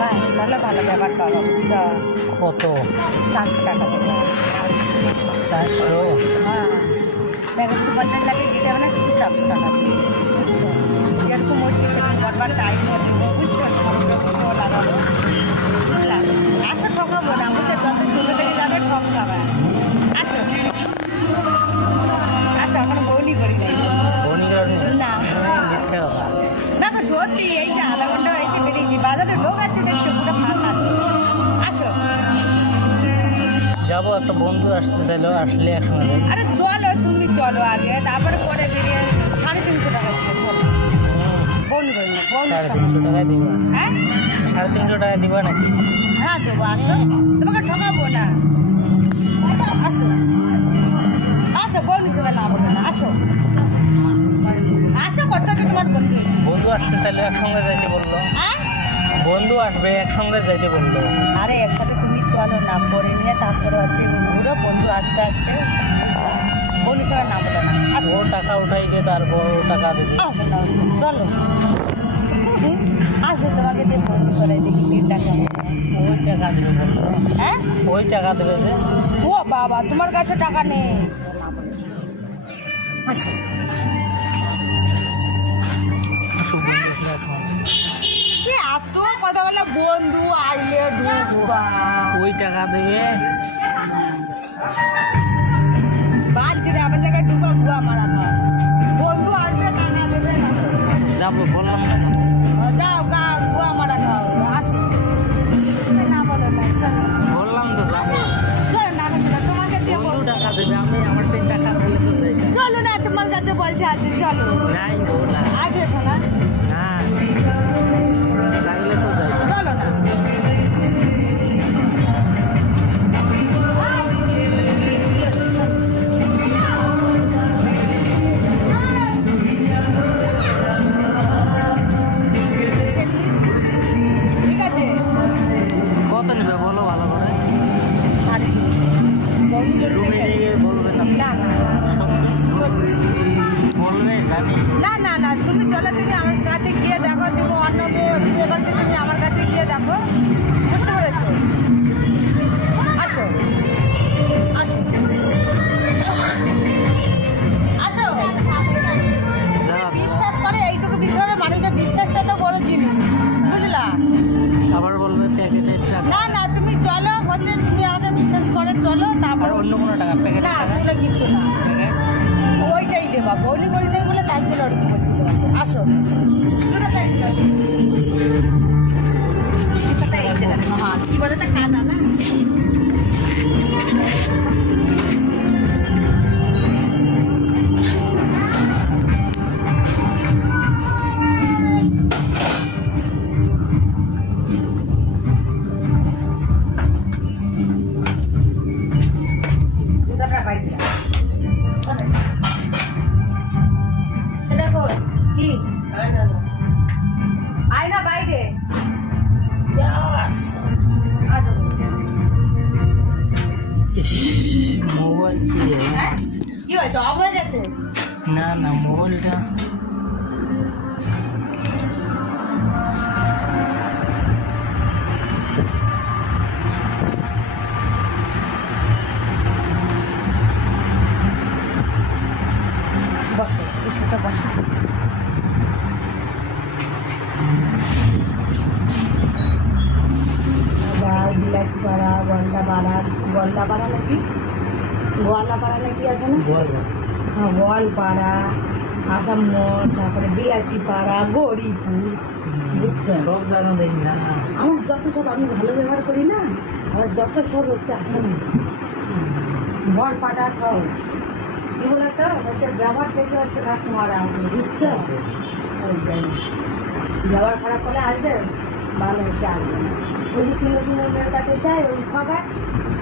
বাবা তাহলে ভালো ব্যাপারটা হবে বুঝছো। কত? 400 টাকা দেবো। 400? হ্যাঁ দেখো 50 লাখে দিতে হবে না, শুধু 400 টাকা দেবো বুঝছো। যেরকম আসবে সেরকম করবার টাইমও দেবো বুঝছো। তোমার লাগাবো বুঝলাম। আসো ঠকাবো না বুঝছো, যত সুন্দর থেকে যাবে ঠক খাবে। আসো আসো, এখন বউনি করি নাই না দেখো সত্যি। এই যে আধা ঘন্টা হয়েছে বেরিয়েছি, বাজারে লোক আছে দেখছো পুরো ফাঁকা। আসো যাবো, একটা বন্ধু আসতে চাইলো, আসলে একসঙ্গে। আরে চলো তুমি চলো আগে, তারপরে পরে বেরিয়ে 350 টাকা দিবে। চলো বউনি করি না, বউনি 350 টাকায় দিবা? হ্যাঁ 350 টাকা দিবা নাকি? হ্যাঁ দেবো। আসো তোমাকে ঠকাবো না। আসো আসো, বউনি সবাই না বলো না। আসো আসো, কত কি তোমার বন্ধু এসে। বন্ধু আসতে চাইলো, একসঙ্গে যাইতে বললো। হ্যাঁ বন্ধু আসবে, একসঙ্গে যাইতে বললো। আরে একসাথে তুমি চলো না, পরে নিয়ে তারপরে হচ্ছে ঘুরো বন্ধু আসতে আসতে। বন্ধু সবাই না বলো না। আসো ও টাকা উঠাইবে, তারপর ও টাকা দেবে। আসো না, চলো আসো, তোমাকে যে বন্ধু করে দেখি 3 টাকা। ওই টাকা দেবে বললো। হ্যাঁ ওই টাকা দেবে যে। ও বাবা তোমার কাছে টাকা নেই। আসো এত কথা বলে বন্ধু আইলে ঢুকবা। ওই টাকা দেবে। বালছি রে আমার জায়গায় ঢুকা গুয়া মারাবা। বন্ধু আসবে টাকা দেবে না। যাবো বললাম না। যাও গা গুয়া মারা খাও। আসো না বলো না, চলো বললাম তো যাবো। চলো না বলো না, তোমাকে দিয়ে বন্ধু বলবো। টাকা দেবে, আমি আমার 3 টাকা দিলে তো যাই। চলো না, তোমার কাছে বলছে আছে, চলো যাইবো না। আছে শোনা। না লাগলে তো যাই। চলো না ঠিক আছে। কত নেবে বলো ভালো করে। 350 রুমে নিয়ে বলবে না? না না বলবে জানি। না না না, তুমি চলো, তুমি আমার কাছে গিয়ে দেখো, তুমি অন্য মেয়ে করছে, তুমি আমার কাছে গিয়ে দেখো, বুঝতে পেরেছো। আসো আসো আসো, বিশ্বাস করে এইটুকু বিশ্বাস, মানুষের বিশ্বাসটা তো বড় জিনিস বুঝলা। আবার বলবে প্যাকেটের টাকা। না না তুমি চলো, হচ্ছে তুমি আমাকে বিশ্বাস করে চলো, তারপর আর অন্য কোনো টাকা প্যাকেট? না কোনো কিছু না, ওইটাই দেবা। বৌনি করি দেবে বলে তাই জন্য আর কি বলছি তোমাকে। আসো হ্যাঁ কি বলে তা কাদা না। কি আয়না বাইরে মোবাইল কি হয়েছে, অফ হয়ে গেছে? না না মোবাইলটা বসে সেটা বসে। বিলাসীপাড়া, গন্ডাপাড়া, গন্ডাপাড়া নাকি গোয়ালাপাড়া নাকি আছে না? হ্যাঁ গোয়ালপাড়া, আসাম মোড়, তারপরে বিলাসীপাড়া, গৌরীপুর, বুঝছো। সব জানা দেখি না। আমার যত সব আমি ভালো ব্যবহার করি না, আমার যত সব হচ্ছে আসাম বড়পাড়া সব এগুলো তো হচ্ছে ব্যবহার থেকে হচ্ছে কাস্টমার আসে বুঝছো। ওই জন্য ব্যবহার খারাপ করে আসবে, ভালো হচ্ছে আসবে না। ওই যে সুন্দর সুন্দর মেয়ের কাছে চাই ওই খাবার,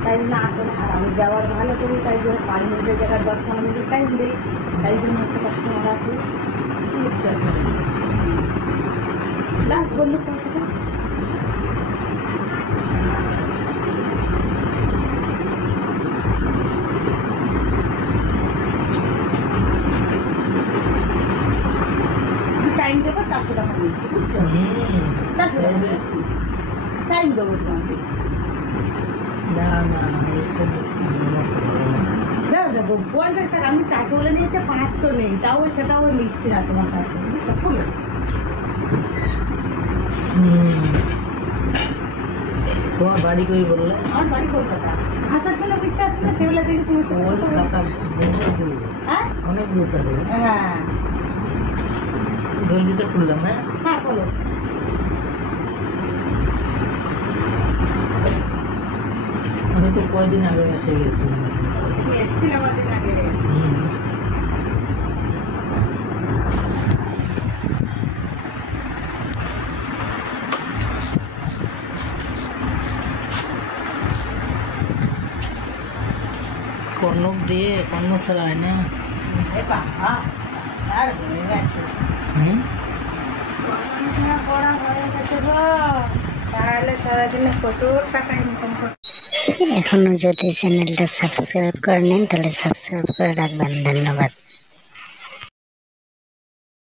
তাই জন্য আসে না। আর আমি ব্যবহার ভালো করি, তাই জন্য 5 মিনিটের জায়গায় 10-15 মিনিট টাইম দিই, তাই জন্য হচ্ছে কাস্টমার আসে বুঝছো। না বললো পয়সাটা টাইম দেবো, 400 টাকা দিয়েছি বুঝছো। 400 টাকা দিয়েছি। টাইম দেবো তোমাকে। না না এইসব দাও দেখো 50 টাকা আমি 400 বলে নিয়েছে, 500 নেই, তাও সেটাও নিচ্ছি না তোমার কাছে, বুঝছো? খুলো। তোমার বাড়ি কই বললে? আমার বাড়ি কলকাতা। আসার সময় বুঝতে পারছি না, সেগুলো দেখে তুমি তো কলকাতা দূর, হ্যাঁ অনেক দূর থাকে। হ্যাঁ রঞ্জিতে খুললাম। হ্যাঁ হ্যাঁ বলো। আমি তো কয়দিন আগে এসে গেছিলাম। তুমি এসেছিলে আমাদের আগে। কর্ণক দিয়ে কর্ণ ছাড়া হয় না। এ বাবা আর হয়ে গেছে, পড়া হয়ে গেছে গো। তাহলে সারাদিনে প্রচুর টাকা ইনকাম করতে। এখনো যদি চ্যানেলটা সাবস্ক্রাইব করে নেন তাহলে সাবস্ক্রাইব করে রাখবেন। ধন্যবাদ।